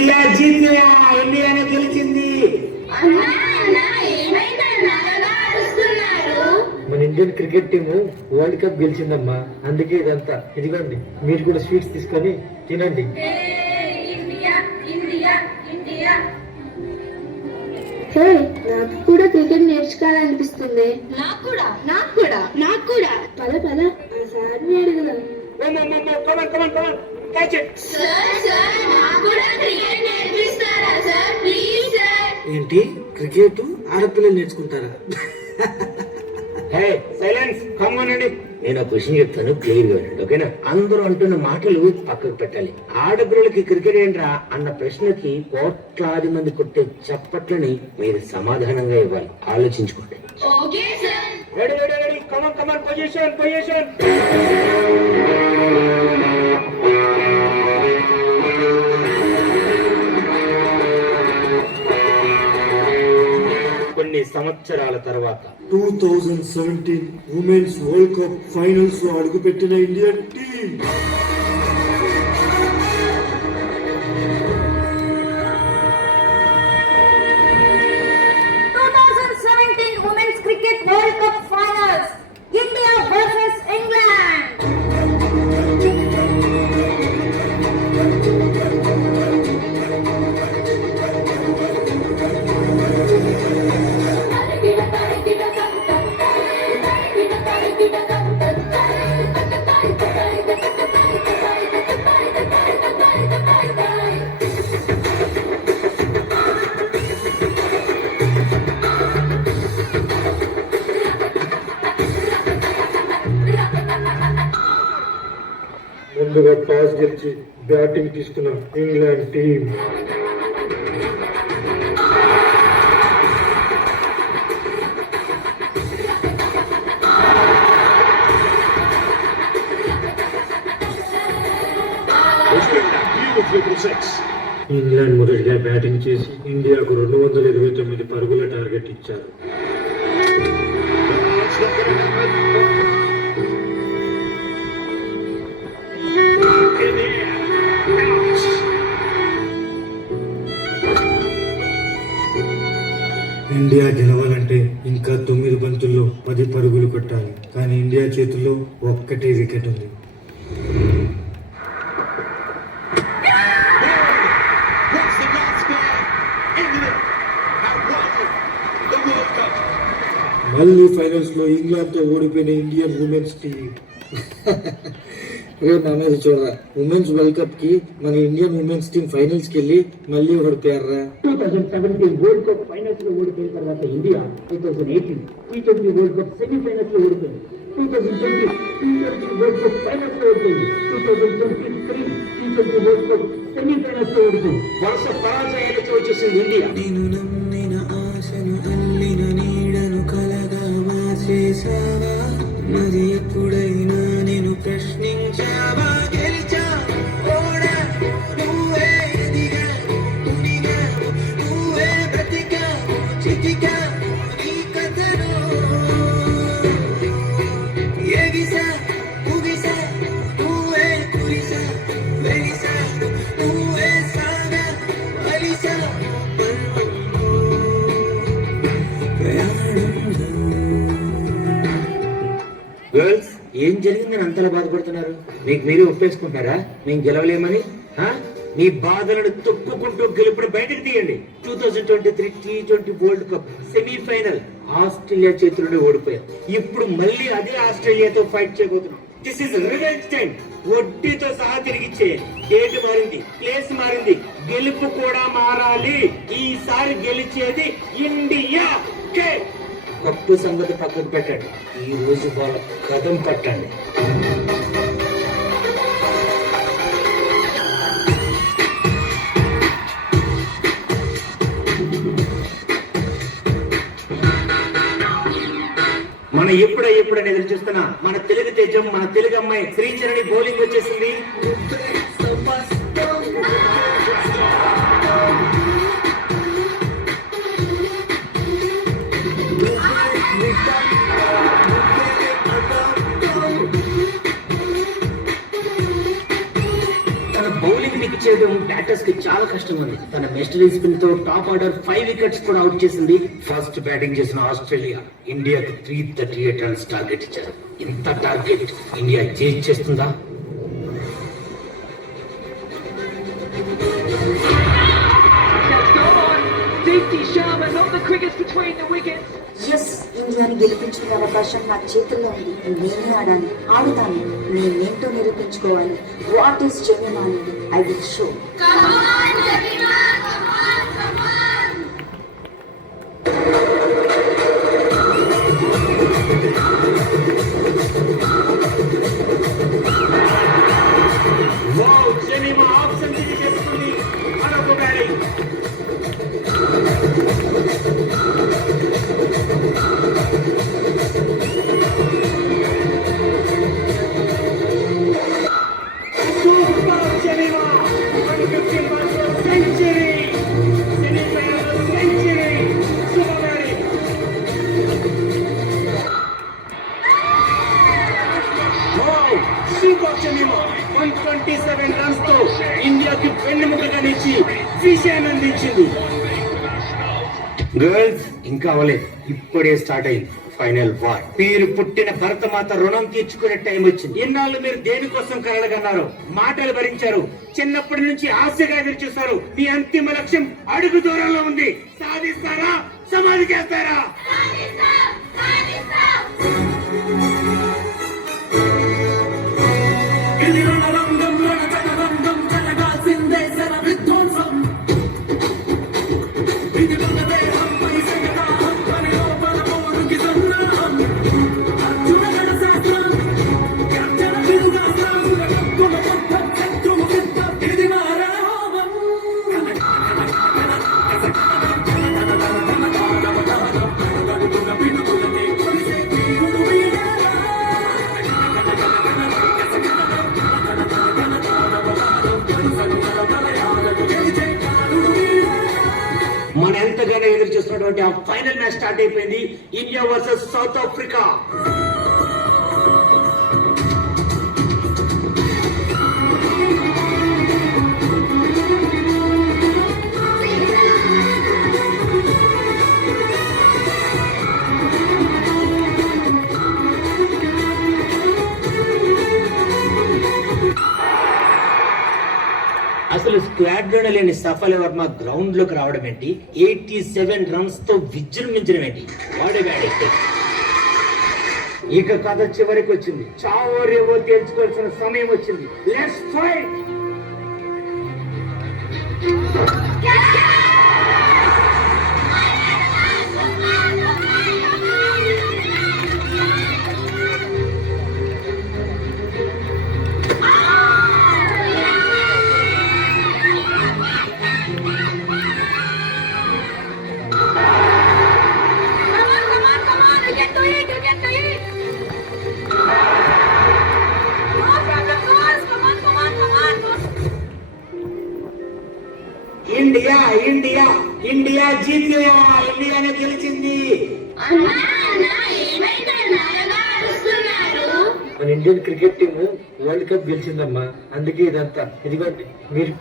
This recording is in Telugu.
ఇండియా జీత్ గయా, ఇండియానే గెలిచింది. మన Indian cricket team world cup గెలిచిందమ్మా, అందుకే ఇదంతా. ఇదిగోండి, మీరు కూడా స్వీట్స్ తీసుకొని తినండి. నాకు కూడా క్రికెట్ నేర్చుకోవాలనిపిస్తుంది. నాకు కూడా నాకు కూడా పద పద ఆ సార్ని అడుగుదాం. ఏంటి, క్రికెట్ ఆడపిల్లలు నేర్చుకుంటారా? సైలెన్స్, కమ్మనండి. నేను ఒక విషయం చెప్తాను, క్లియర్ గా వినండి, ఓకేనా? అందరూ అంటున్న మాటలు పక్కకు పెట్టాలి. ఆడపిల్లలకి క్రికెట్ ఏంట్రా అన్న ప్రశ్నకి కోట్లాది మంది కొట్టే చప్పట్లని మీరు సమాధానంగా ఇవ్వాలి. ఆలోచించుకోండి. Ready, come on, position. కొన్ని సంవత్సరాల తర్వాత 2017 ఉమెన్స్ వరల్డ్ కప్ ఫైనల్స్ లో అడుగుపెట్టిన Indian team women's cricket world cup finals, India versus England. ముందుగా టాస్ గెలిచి బ్యాటింగ్ తీసుకున్న ఇంగ్లాండ్ టీం ఇంగ్లాండ్ మొదటిగా బ్యాటింగ్ చేసి ఇండియాకు 229 పరుగుల టార్గెట్ ఇచ్చారు. ఇండియా గెలవాలంటే ఇంకా 9 బంతుల్లో 10 పరుగులు కొట్టాలి. కానీ ఇండియా చేతుల్లో ఒక్కటే వికెట్ ఉంది. మళ్ళీ ఫైనల్స్ లో ఇంగ్లాండ్ తో ఓడిపోయిన ఇండియన్ ఉమెన్స్ టీం. నామేది చూడరా, ఉమెన్స్ వరల్డ్ కప్ కి మన ఇండియన్ ఉమెన్స్ టీం ఫైనల్స్ కి వెళ్ళి మళ్ళీ ఓడిపోయారా. 2017 వరల్డ్ కప్ ఫైనల్స్ లో ఓడిపోయిన తర్వాత India 2018 T20 world cup semifinals లో ఓడిపోయింది. 2020 T20 వరల్డ్ కప్ ఫైనల్స్ లో ఓడిపోయింది. 2023 T20 వరల్డ్ కప్ సెమీఫైనల్స్ లో ఓడిపోయింది. వరుస పరాజయాలతో వచ్చేసింది ఇండియా. నేను నమ్మిన ఆశను అల్లిన నీడను కలగా మార్చేసావా? మరి ఎప్పుడైనా నేను ప్రశ్నించావా? గెలిచా ఓడా నువ్వే, ఎదిగా మునిగా నువ్వే, బ్రతికా చితికా నీ కథను, ఎగిసా ముగిసా నువ్వే, కురిసా వెలిసా నువ్వే, సాగా అలిసా ప్రయాణంలో. గర్ల్స్, ఏం జరిగిందని అంతలా బాధపడుతున్నారు? మీకు మీరే ఒప్పేసుకుంటారా మేము గెలవలేమని? మీ బాధలను తొక్కుకుంటూ గెలుపుని బయటకు తీయండి. 2023 T20 world cup semi-final Australia చేతుల్లోనే ఓడిపోయాం. ఇప్పుడు మళ్ళీ అదే ఆస్ట్రేలియాతో ఫైట్ చేయబోతున్నాం. This is revenge time. వడ్డీతో సహా తిరిగిచ్చే డేట్ మారింది, ప్లేస్ మారింది, గెలుపు కూడా మారాలి. ఈసారి గెలిచేది ఇండియా. కప్పు సంగతి పక్కకు పెట్టండి, ఈ రోజు వాళ్ళ కథం పట్టండి. మన ఎప్పుడని ఎదురు చూస్తున్నా మన తెలుగు తేజం, మన తెలుగు అమ్మాయి శ్రీచరణి బౌలింగ్ వచ్చేసింది. తన బౌలింగ్ పిచ్ చేయడం, బ్యాటర్స్ కి చాలా కష్టంగా ఉంది. తన మెస్టరీ స్పిన్ తో టాప్ ఆర్డర్ 5 వికెట్స్ కూడా అవుట్ చేసింది. ఫస్ట్ బ్యాటింగ్ చేసిన ఆస్ట్రేలియా ఇండియాకి 338 రన్స్ టార్గెట్ ఇచ్చారు. ఇంత టార్గెట్ ఇండియా చేస్తుందా? ఎస్, ఇండియాని గెలిపించుకునే అవకాశం నా చేతుల్లో ఉంది. నేనే ఆడాలి, ఆడుతాను. నేనేంటో నిరూపించుకోవాలి. వాట్ ఈస్ జెమిమా అనేది I will show. Wow, Jemimah half century చేసుకుంది. మరొక బ్యాటింగ్. సూపర్ జెమిమా 115 balls లో century. Semi-final century. Super batting. Wow, super Jemimah 127 runs తో ఇండియాకి వెన్నెముకగా నిలిచి విజయాన్ని అందించింది. గర్ల్స్ ఇంకా అవ్వలేదు, ఇప్పుడే స్టార్ట్ అయింది ఫైనల్ వార్. మీరు పుట్టిన భరతమాత రుణం తీర్చుకునే టైం వచ్చింది. ఇన్నాళ్ళు మీరు దేనికోసం కలలుగన్నారు, మాటలు భరించారు, చిన్నప్పటి నుంచి ఆశగా ఎదురు చూస్తారు. మీ అంతిమ లక్ష్యం అడుగు దూరంలో ఉంది. సాధిస్తారా? సమాధి చేస్తారా? మన ఎంతగానో ఎదురు చూస్తున్నటువంటి ఆ ఫైనల్ మ్యాచ్ స్టార్ట్ అయిపోయింది. India versus south Africa. అసలు స్క్వాడ్ లోనే లేని సఫల్ వర్మ గ్రౌండ్ లోకి రావడం ఏంటి? 87 రన్స్ తో విజృంభించడం ఏంటి? వాడే బ్యాటింగ్. ఇక కథ చివరికి వచ్చింది. చావో రేవో తేల్చుకోవాల్సిన సమయం వచ్చింది. Let's fight. India India India జీతియా. ఇండియానే గెలిచింది. మన Indian cricket team world cup గెలిచిందమ్మా. అందుకే ఇదంతా. ఇదిగోండి మీరు